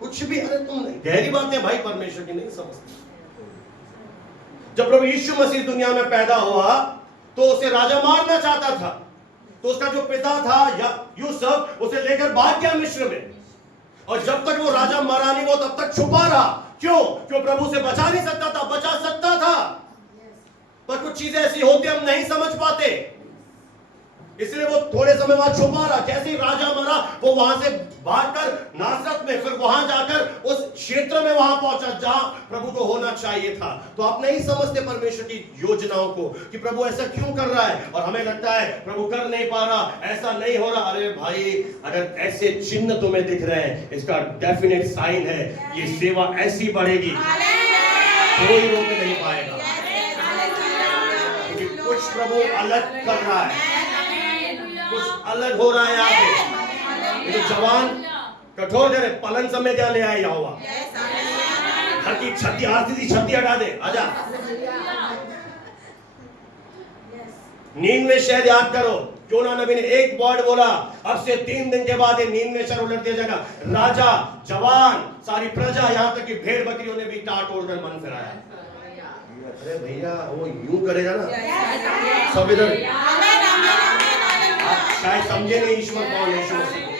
कुछ भी। अरे तुम नहीं, गहरी बात है भाई, परमेश्वर की नहीं समझते। जब प्रभु यीशु मसीह दुनिया में पैदा हुआ तो उसे राजा मारना चाहता था, तो उसका जो पिता था या यूसुफ उसे लेकर भाग गया मिस्र में, और जब तक वो राजा मरा नहीं वो तब तक छुपा रहा। क्यों? क्यों प्रभु से बचा नहीं सकता था? बचा सकता था, पर कुछ चीजें ऐसी होती हम नहीं समझ पाते, इसलिए वो थोड़े समय बाद छुपा रहा। जैसे ही राजा मरा वो वहां से भागकर नासरत में, फिर वहां जाकर उस क्षेत्र में वहां पहुंचा जहां प्रभु को होना चाहिए था। तो आप नहीं समझते परमेश्वर की योजनाओं को कि प्रभु ऐसा क्यों कर रहा है, और हमें लगता है प्रभु कर नहीं पा रहा, ऐसा नहीं हो रहा। अरे भाई, अगर ऐसे चिन्ह तुम्हें दिख रहे हैं, इसका डेफिनेट साइन है ये सेवा ऐसी बढ़ेगी, कोई रोक नहीं पाएगा, क्योंकि कुछ प्रभु अलग कर रहा है, कुछ अलग हो रहा है यहाँ पे। ये तो जवान कठोर करे, पलन समय क्या ले आए यहोवा, घर की छत्ती, आरती की छत्ती हटा दे, आजा। नींद में शहर याद करो, योना नबी ने एक वर्ड बोला, अब से 3 दिन के बाद ये नींद में शहर उलट दिया जाएगा। राजा, जवान, सारी प्रजा, यहाँ तक कि भेड़ बकरियों ने भी टाट ओढ़कर मन फिराया। अरे भैया वो यूं करेगा ना, सब इधर। आप शायद समझे नहीं ईश्वर कौन है, यीशु मसीह को।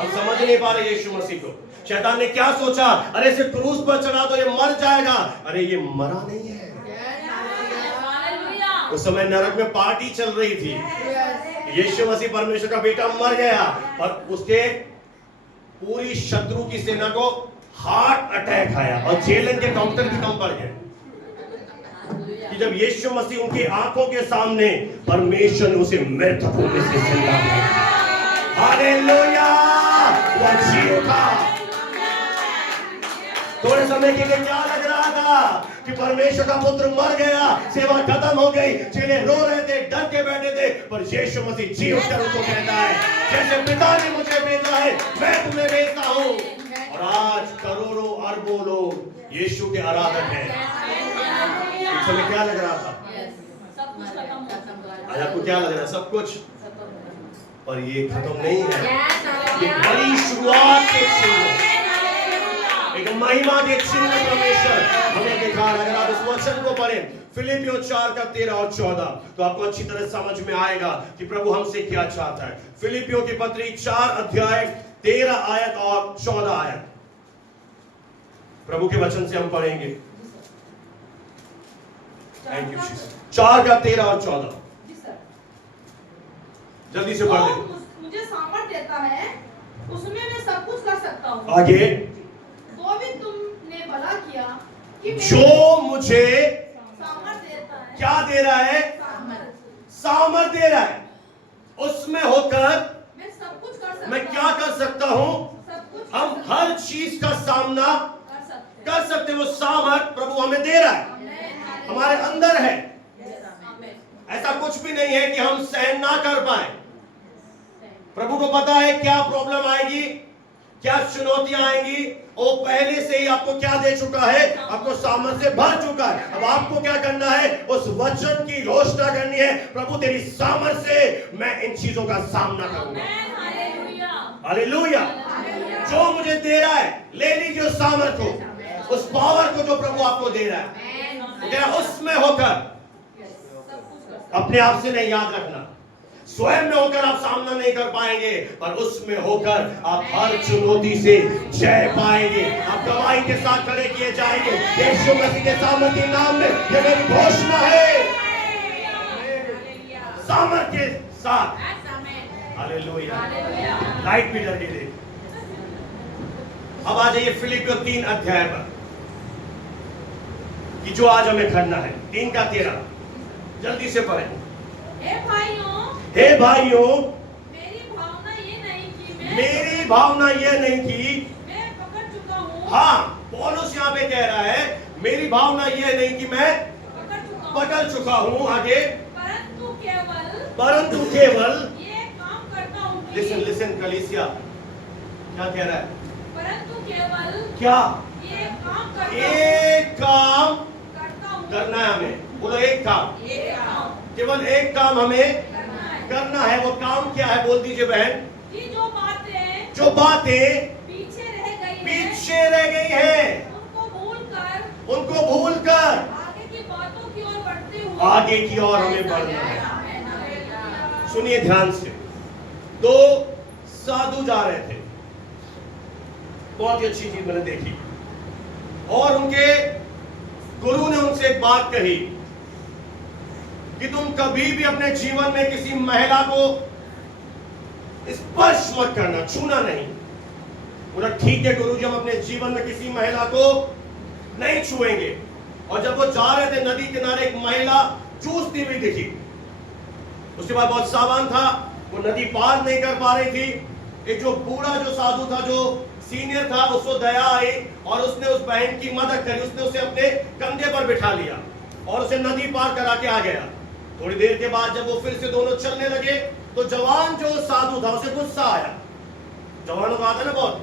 अब समझ नहीं पा रहे यीशु मसीह को। शैतान ने क्या सोचा, अरे इसे क्रूस पर चढ़ा दो, ये मर जाएगा। अरे ये मरा नहीं है। उस समय नरक में पार्टी चल रही थी, यीशु मसीह परमेश्वर का बेटा मर गया, और उसके पूरी शत्रु की सेना को हार्ट अटैक आया, और जेलन के डॉक्टर भी कम पड़ गए कि जब यीशु मसीह उनकी आंखों के सामने परमेश्वर ने उसे मृतक होने से जिंदा किया। हालेलुया, वो जी उठा। थोड़े समय के लिए क्या लग रहा था कि परमेश्वर का पुत्र मर गया, सेवा खत्म हो गई, चेले रो रहे थे, डर के बैठे थे, पर यीशु मसीह जी उठकर उनको कहता है, जैसे पिता ने मुझे भेजा है मैं तुम्हें भेजता हूं। और आज करोड़ों अरबों लोग यीशु के आराधक हैं। इस समय क्या लग रहा था? आज आपको क्या लग रहा है? सब कुछ, पर ये खत्म नहीं है, ये बड़ी शुरुआत के चिन्ह, एक महिमा के चिन्ह परमेश्वर हमें दिखा। अगर आप इस वचन को पढ़ें, फिलिपियों 4:13 और 14, तो आपको अच्छी तरह समझ में आएगा कि प्रभु हमसे क्या चाहता है। फिलिपियों की पत्री 4:13 और 14 प्रभु के वचन से हम पढ़ेंगे। Thank you. 4:13 और 14 जल्दी से पढ़ दे। मुझे सामर्थ्य देता है, उसमें मैं सब कुछ कर सकता हूँ। आगे, तो भी तुमने भला किया कि जो मुझे सामर्थ्य देता है। क्या दे रहा है? सामर्थ दे रहा है, उसमें होकर मैं सब कुछ कर सकता मैं क्या कर सकता हूं? सब कुछ हम हर चीज का सामना कर सकते वो सामर्थ प्रभु हमें दे रहा है, हैं। हमारे अंदर है। आमेन। ऐसा कुछ भी नहीं है कि हम सहन ना कर पाए। प्रभु को पता है क्या प्रॉब्लम आएगी, क्या चुनौतियां आएंगी। वो पहले से ही आपको क्या दे चुका है? आपको सामर्थ से भर चुका है। अब आपको क्या करना है? उस वचन की घोषणा करनी है, प्रभु तेरी सामर्थ से मैं इन चीजों का सामना करूंगा। हालेलुया। जो मुझे दे रहा है, ले लीजिए उस सामर्थ को, उस पावर को जो प्रभु आपको दे रहा है। वो कह रहा है, उसमें होकर, अपने आप से नहीं, याद रखना, स्वयं में होकर आप सामना नहीं कर पाएंगे, पर उसमें होकर आप हर चुनौती से जय पाएंगे। आप गवाही के साथ खड़े किए जाएंगे। यीशु मसीह के सामर्थी नाम में यह मेरी घोषणा है, सामर्थ के साथ। हालेलुया। लाइट भी डर दे। अब आ जाइए फिलिपियों 3 अध्याय पर, कि जो आज हमें करना है। 3 का 13 जल्दी से पढ़ें। हे भाइयों, मेरी भावना ये नहीं कि मैं पकड़ चुका हूँ। हाँ, पौलुस यहाँ पे कह रहा है, मेरी भावना ये नहीं कि मैं पकड़ चुका हूँ। आगे, परंतु केवल ये काम करता हूँ कि लिसन कलीसिया क्या कह रहा है? परंतु केवल क्या? ये काम करता हूँ, एक काम करता हूँ। करना है हमें। बोलो एक काम, ये काम केवल एक काम हमें करना है। वो काम क्या है? बोल दीजिए बहन। कि जो बातें पीछे रह गई हैं, उनको भूलकर आगे की बातों की ओर बढ़ते हुए आगे की ओर हमें बढ़ना है। सुनिए ध्यान से। 2 साधु जा रहे थे, बहुत ही अच्छी चीज मैंने देखी, और उनके गुरु ने उनसे एक बात कही कि तुम कभी भी अपने जीवन में किसी महिला को स्पर्श मत करना, छूना नहीं। बोला ठीक है गुरु जी, हम अपने जीवन में किसी महिला को नहीं छुएंगे। और जब वो जा रहे थे, नदी किनारे एक महिला चूसती हुई दिखी। उसके बाद बहुत सावधान था, वो नदी पार नहीं कर पा रही थी। एक जो बूढ़ा जो साधु था, जो सीनियर था, उसको दया आई और उसने उस बहन की मदद करी। उसने उसे अपने कंधे पर बिठा लिया और उसे नदी पार करा के आ गया। थोड़ी देर के बाद जब वो फिर से दोनों चलने लगे, तो जवान जो साधु था उसे गुस्सा आया। जवानों का आता है ना बहुत,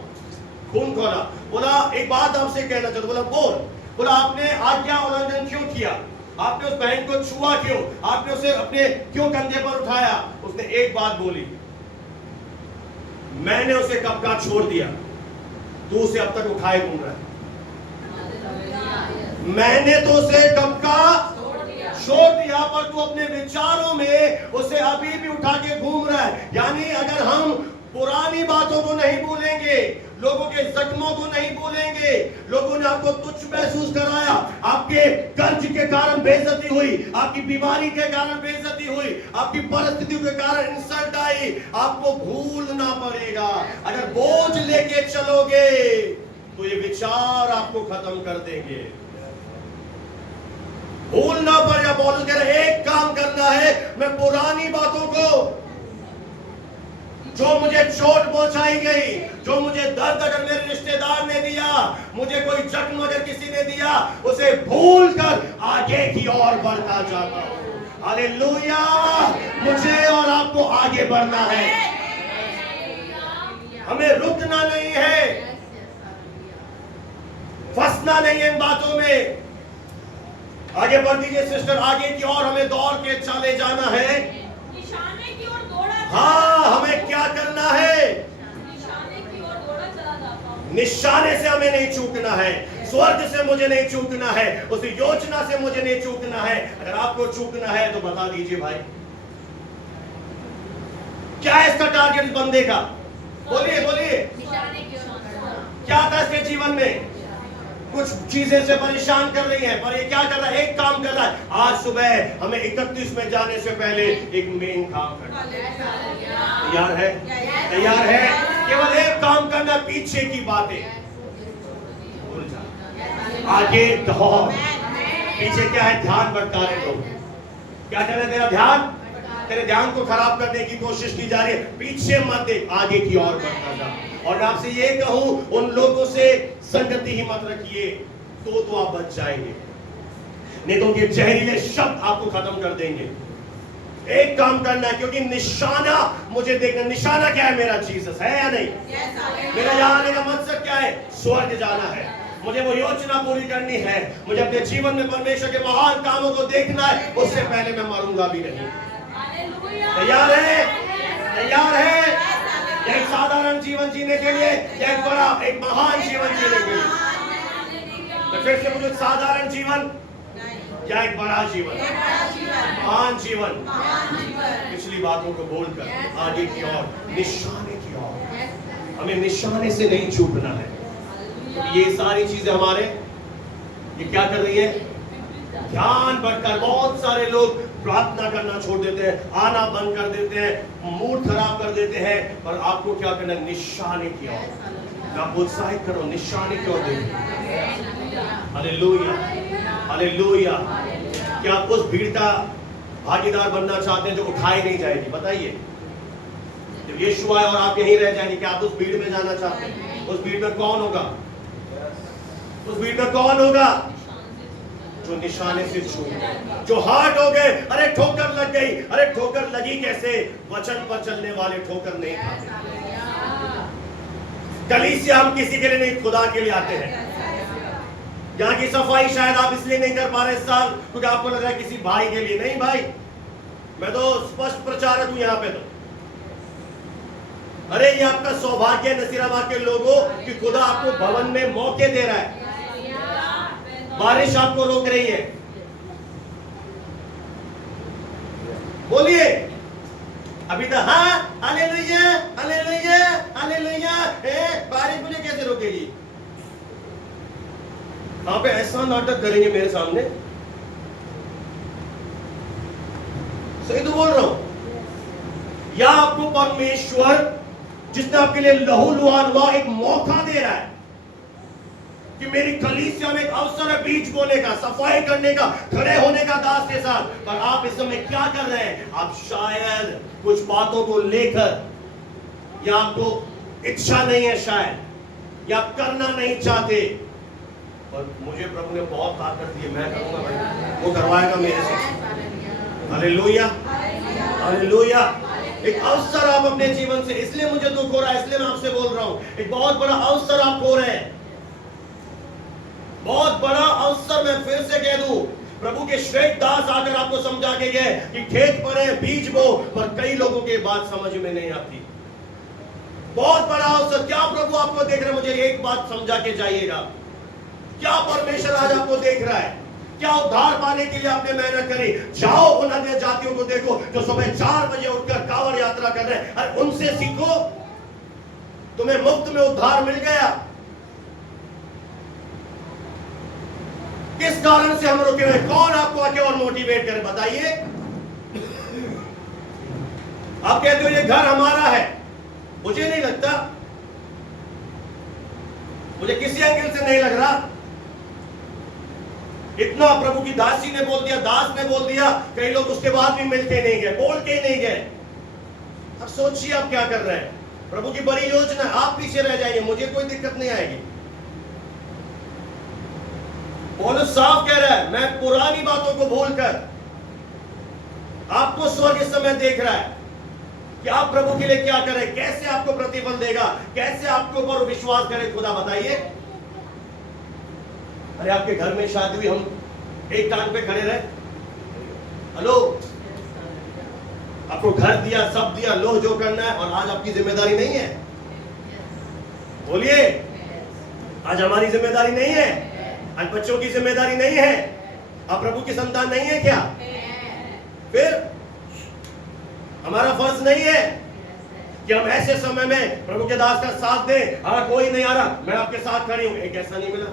खून खोला। बोला एक बात आपसे कहना चाहता। बोला बोल। बोला आपने आज्ञा उल्लंघन क्यों किया? आपने उस बहन को छुआ क्यों? आपने उसे अपने क्यों कंधे पर उठाया? उसने एक बात बोली, मैंने उसे कब का छोड़ दिया, तू उसे अब तक उठाए घूम रहा है। मैंने तो उसे कब का छोड़ दिया, पर तू अपने विचारों में उसे अभी भी उठा के घूम रहा है। यानी अगर हम पुरानी बातों को नहीं भूलेंगे, लोगों के जख्मों को नहीं भूलेंगे, लोगों ने आपको तुच्छ महसूस कराया, आपके कर्ज के कारण बेइज्जती हुई, आपकी बीमारी के कारण बेइज्जती हुई, आपकी परिस्थितियों के कारण इंसल्ट आई, आपको भूलना पड़ेगा। अगर बोझ लेके चलोगे तो ये विचार आपको खत्म कर देंगे। भूलना पड़ेगा। पौलुस कह रहे एक काम करना है, मैं पुरानी बातों को, जो मुझे चोट पहुंचाई गई, जो मुझे दर्द अगर मेरे रिश्तेदार ने दिया, मुझे कोई जख्म अगर किसी ने दिया, उसे भूलकर आगे की ओर बढ़ता जाता हूं। हालेलुया। मुझे और आपको आगे बढ़ना है, हमें रुकना नहीं है, फंसना नहीं है इन बातों में। आगे बढ़ दीजिए सिस्टर, आगे की ओर हमें दौड़ के चले जाना है। निशाने की ओर दौड़ा, हाँ, हमें क्या करना है? निशाने की ओर दौड़ा चला जाता हूं। निशाने से हमें नहीं चूकना है, स्वर्ग से मुझे नहीं चूकना है, उस योजना से मुझे नहीं चूकना है। अगर आपको चूकना है तो बता दीजिए भाई, क्या है इसका टारगेट इस बंदे का? बोलिए बोलिए, क्या था इसके जीवन में? कुछ चीजें से परेशान कर रही हैं, पर ये क्या कर रहा है? एक काम कर रहा है। आज सुबह हमें 31 में जाने से पहले एक मेन काम करना है। तैयार है? तैयार है? केवल एक काम करना, पीछे की बातें भूल जा, आगे दौड़। पीछे क्या है? ध्यान भटका रहे लोग। क्या कर रहे हैं? तेरा ध्यान तेरे ध्यान को खराब करने की कोशिश की जा रही है, पीछे मत देख, आगे की ओर बढ़ता जा। और मैं आपसे ये कहूं, उन लोगों से संगति ही मत रखिए, तो आप बच जाएंगे, नहीं तो उनके जहरीले शब्द आपको खत्म कर देंगे। एक काम करना है, क्योंकि निशाना मुझे देखना, निशाना क्या है? मेरा जीसस है या नहीं? मेरा यहाँ आने का मकसद क्या है? स्वर्ग जाना है, मुझे वो योजना पूरी करनी है, मुझे अपने जीवन में परमेश्वर के महान कामों को देखना है, उससे पहले मैं मरूंगा भी नहीं। तैयार है? तैयार है? एक साधारण जीवन जीने के लिए या एक बड़ा, एक महान जीवन जीने के लिए? तो फिर से मुझे साधारण जीवन या एक बड़ा जीवन, महान जीवन, पिछली बातों को बोलकर आगे की ओर, निशाने की ओर। हमें निशाने से नहीं छूटना है। तो ये सारी चीजें हमारे ये क्या कर रही है? ध्यान भटकर बहुत सारे लोग प्रार्थना करना छोड़ देते हैं, आना बंद कर देते हैं, मूड खराब कर देते हैं। पर आपको क्या करना? निशाने की ओर। आप उत्साहित करो, निशाने की ओर देखो। Hallelujah, hallelujah. क्या आप उस भीड़ का भागीदार बनना चाहते हैं जो उठाई नहीं जाएगी? बताइए, जब यीशु आए और आप यहीं रह जाएंगे, क्या आप उस भीड़ में जाना चाहते हैं? उस भीड़ में कौन होगा? उस भीड़ में कौन होगा? जो निशाने से छूटे, जो हार्ट हो गए, अरे ठोकर लग गई, अरे ठोकर लगी कैसे? वचन पर चलने वाले ठोकर नहीं खाते। कलीसिया हम किसी के लिए नहीं, खुदा के लिए आते हैं। यहाँ की सफाई शायद आप इसलिए नहीं कर पा रहे इस साल क्योंकि आपको लग रहा है किसी भाई के लिए। नहीं भाई, मैं तो स्पष्ट प्रचारक हूं यहाँ पे। तो अरे ये आपका सौभाग्य नसीराबाद के लोगों कि खुदा आपको भवन में मौके दे रहा है। बारिश आपको रोक रही है, बोलिए अभी तक। हाँ, हालेलुया, हालेलुया, हालेलुया। बारिश मुझे कैसे रोकेगी? आप ऐसा नाटक करेंगे मेरे सामने? सही तो बोल रहा हूं। या आपको परमेश्वर जिसने आपके लिए लहू लुहान हुआ एक मौका दे रहा है कि मेरी कलीसिया में एक अवसर है बीज बोने का, सफाई करने का, खड़े होने का दास के साथ। पर आप इस समय क्या कर रहे हैं? आप शायद कुछ बातों को लेकर, या आपको इच्छा नहीं है शायद, या आप करना नहीं चाहते। और मुझे प्रभु ने बहुत ताकत दी है, मैं करूंगा भाई, वो करवाएगा मेरे से। Hallelujah, hallelujah. एक अवसर आप अपने जीवन से, इसलिए मुझे दुख हो रहा है, इसलिए मैं आपसे बोल रहा हूं, एक बहुत बड़ा अवसर आप खो रहे हैं। बहुत बड़ा अवसर, मैं फिर से कह दूं, प्रभु के श्रेष्ठ दास आकर आपको समझा के गए कि खेत पर है, बीज बो, पर कई लोगों के बात समझ में नहीं आती। बहुत बड़ा अवसर। क्या प्रभु आपको देख रहे हैं? मुझे एक बात समझा के जाइएगा, क्या परमेश्वर आज आपको देख रहा है? क्या उद्धार पाने के लिए आपने मेहनत करी? जाओ उन अन्य जातियों को देखो जो सुबह 4 बजे उठकर कांवड़ यात्रा कर रहे हैं, और उनसे सीखो। तुम्हें मुफ्त में उद्धार मिल गया। किस कारण से हम रुके हुए? कौन आपको आके और मोटिवेट करे? बताइए। आप कहते हो ये घर हमारा है, मुझे नहीं लगता, मुझे किसी एंगल से नहीं लग रहा। इतना प्रभु की दासी ने बोल दिया, दास ने बोल दिया, कई लोग उसके बाद भी मिलके नहीं गए, बोल के नहीं गए। अब सोचिए आप क्या कर रहे हैं। प्रभु की बड़ी योजना, आप पीछे रह जाएंगे, मुझे कोई दिक्कत नहीं आएगी। पौलुस साफ कह रहा है, मैं पुरानी बातों को भूलकर आपको स्वर्ग इस समय देख रहा है कि आप प्रभु के लिए क्या करें, कैसे आपको प्रतिफल देगा, कैसे आपके ऊपर विश्वास करें। खुदा बताइए। अरे आपके घर में शादी हुई, हम एक टांग पे खड़े रहे। हेलो, आपको घर दिया, सब दिया, लो जो करना है, और आज आपकी जिम्मेदारी नहीं है? बोलिए, आज हमारी जिम्मेदारी नहीं है? आज बच्चों की जिम्मेदारी नहीं है? आप प्रभु की संतान नहीं है क्या? फिर हमारा फर्ज नहीं है कि हम ऐसे समय में प्रभु के दास का साथ दें? हाँ, कोई नहीं आ रहा, मैं आपके साथ खड़ी हूं, एक ऐसा नहीं मिला।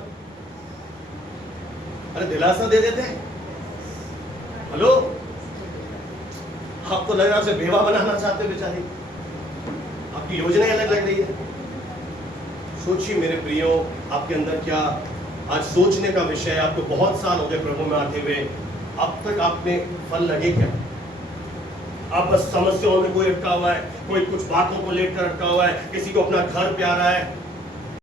अरे दिलासा दे देते हैं। हेलो, आपको लग रहा है बेवा बनाना चाहते हो बेचारी, आपकी योजना अलग लग रही है। सोचिए मेरे प्रियो, आपके अंदर क्या आज सोचने का विषय है। आपको बहुत साल हो गए प्रभु में आते हुए, अब तक आपने फल लगे क्या? अब बस समस्याओं में कोई अटका हुआ है, कोई कुछ बातों को लेकर अटका हुआ है, किसी को अपना घर प्यारा है,